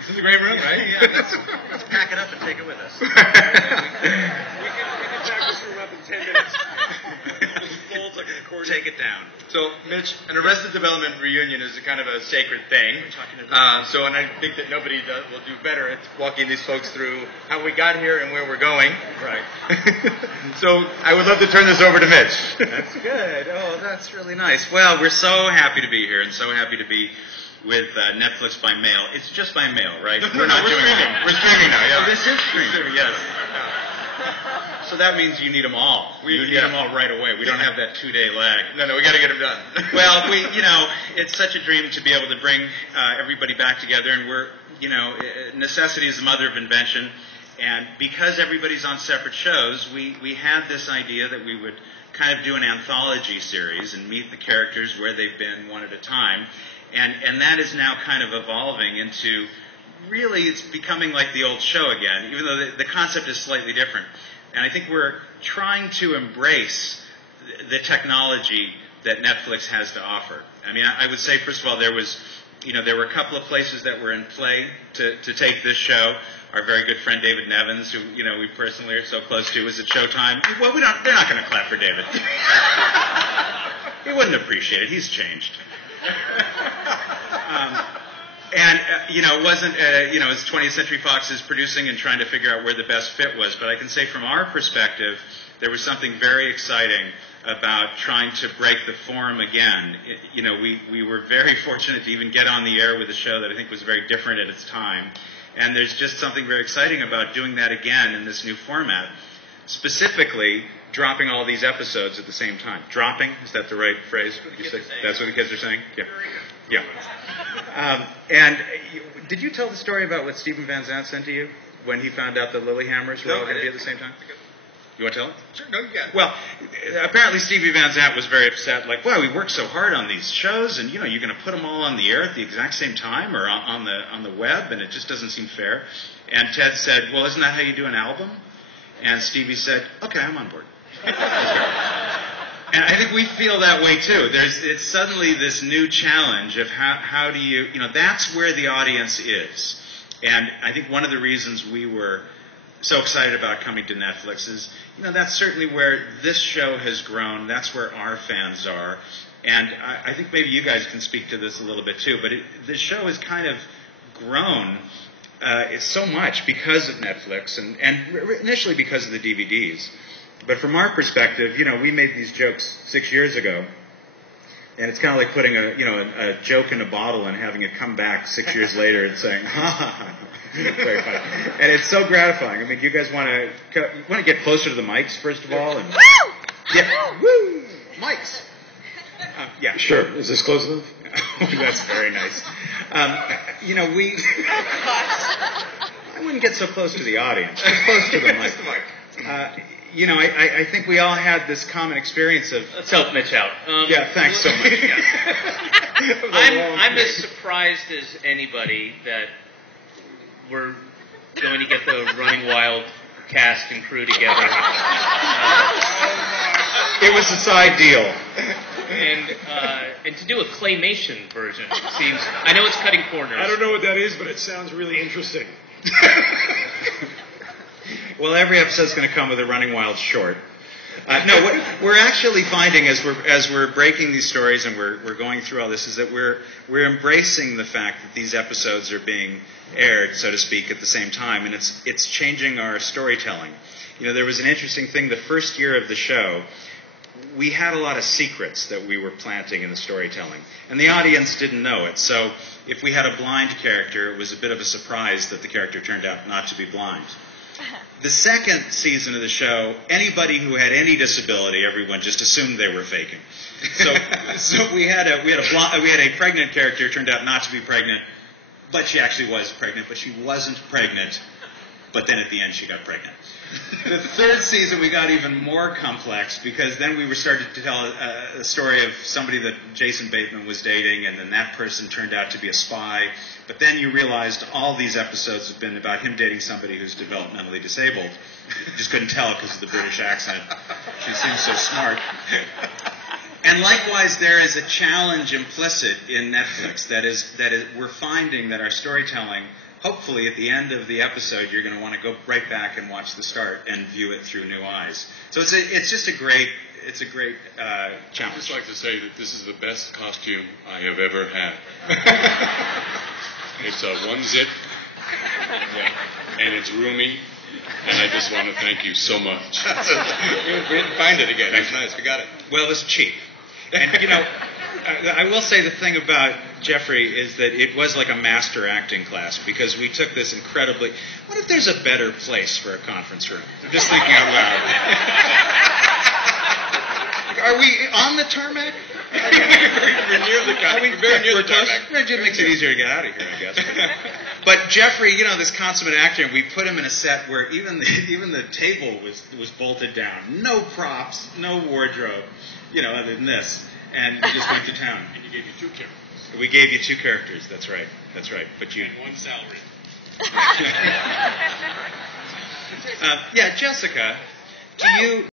This is a great room, right? Yeah, let's pack it up and take it with us. We can pack this room up in 10 minutes. It folds like an accordion. Take it down. So, Mitch, an Arrested Development reunion is a kind of a sacred thing. And I think that nobody will do better at walking these folks through how we got here and where we're going. Right. So, I would love to turn this over to Mitch. That's good. Oh, that's really nice. Well, we're so happy to be here and so happy to be with Netflix by mail. It's just by mail, right? We're streaming. We're streaming now, yeah. Oh, this is streaming, yes. So that means you need them all. You need them all right away. We don't have that 2-day lag. No, we got to get them done. Well, it's such a dream to be able to bring everybody back together, and we're, necessity is the mother of invention, and because everybody's on separate shows, we had this idea that we would kind of do an anthology series and meet the characters where they've been one at a time, and that is now kind of evolving into, really, it's becoming like the old show again, even though the concept is slightly different. And I think we're trying to embrace the technology that Netflix has to offer. I mean, I would say, first of all, there were a couple of places that were in play to take this show. Our very good friend David Nevins, who, we personally are so close to, is at Showtime. Well, they're not going to clap for David. He wouldn't appreciate it. He's changed. It wasn't, it's 20th Century Fox is producing and trying to figure out where the best fit was. But I can say from our perspective, there was something very exciting about trying to break the form again. We were very fortunate to even get on the air with a show that I think was very different at its time. And there's just something very exciting about doing that again in this new format. Specifically, dropping all these episodes at the same time. Dropping, is that the right phrase? That's what the kids are saying? Yeah. Yeah. And did you tell the story about what Steven Van Zandt sent to you when he found out the Lilyhammers were all going to be at the same time? You want to tell it? Sure, no, you got it. Well, apparently Stevie Van Zandt was very upset, like, wow, we worked so hard on these shows, and, you're going to put them all on the air at the exact same time or on the web, and it just doesn't seem fair. And Ted said, well, isn't that how you do an album? And Stevie said, okay, I'm on board. And I think we feel that way too. It's suddenly this new challenge of how do you, that's where the audience is. And I think one of the reasons we were so excited about coming to Netflix is, that's certainly where this show has grown. That's where our fans are. And I think maybe you guys can speak to this a little bit too, but the show has kind of grown so much because of Netflix and initially because of the DVDs. But from our perspective, we made these jokes 6 years ago, and it's kind of like putting a joke in a bottle and having it come back 6 years later and saying, ha ha ha. Very funny. And it's so gratifying. I mean, do you guys want to get closer to the mics, first of all? And, woo! Yeah, woo! Mics. Yeah. Sure. Is this close enough? That's very nice. I wouldn't get so close to the audience. Get close to the mic. I think we all had this common experience of... Let's help Mitch out. Yeah, thanks so much. I'm as surprised as anybody that we're going to get the Running Wild cast and crew together. It was a side deal. And to do a claymation version seems... I know it's cutting corners. I don't know what that is, but it sounds really interesting. Well, every episode's going to come with a Running Wild short. No, what we're actually finding as we're breaking these stories and we're going through all this is that we're embracing the fact that these episodes are being aired, so to speak, at the same time, and it's changing our storytelling. There was an interesting thing. The first year of the show, we had a lot of secrets that we were planting in the storytelling, and the audience didn't know it. So if we had a blind character, it was a bit of a surprise that the character turned out not to be blind. The second season of the show, anybody who had any disability, everyone just assumed they were faking. So we had a pregnant character who turned out not to be pregnant, but she actually was pregnant, but she wasn't pregnant. But then at the end, she got pregnant. The third season, we got even more complex because then we were starting to tell a story of somebody that Jason Bateman was dating, and then that person turned out to be a spy. But then you realized all these episodes have been about him dating somebody who's developmentally disabled. You just couldn't tell because of the British accent. She seems so smart. And likewise, there is a challenge implicit in Netflix that is we're finding that our storytelling, hopefully at the end of the episode, you're going to want to go right back and watch the start and view it through new eyes. So it's just a great challenge. I'd just like to say that this is the best costume I have ever had. It's a one-zip, and it's roomy, and I just want to thank you so much. We didn't find it again. That's nice. We got it. Well, it's cheap. And, I will say the thing about Jeffrey is that it was like a master acting class, because we took this incredibly... What if there's a better place for a conference room? I'm just thinking out loud. Are we on the tarmac? We're near the tarmac. It makes it easier to get out of here, I guess. But Jeffrey, this consummate actor, we put him in a set where even the table was bolted down. No props, no wardrobe, other than this. And we just went to town. And you gave you 2 characters. We gave you 2 characters. That's right. But you... And 1 salary. Jessica, do you...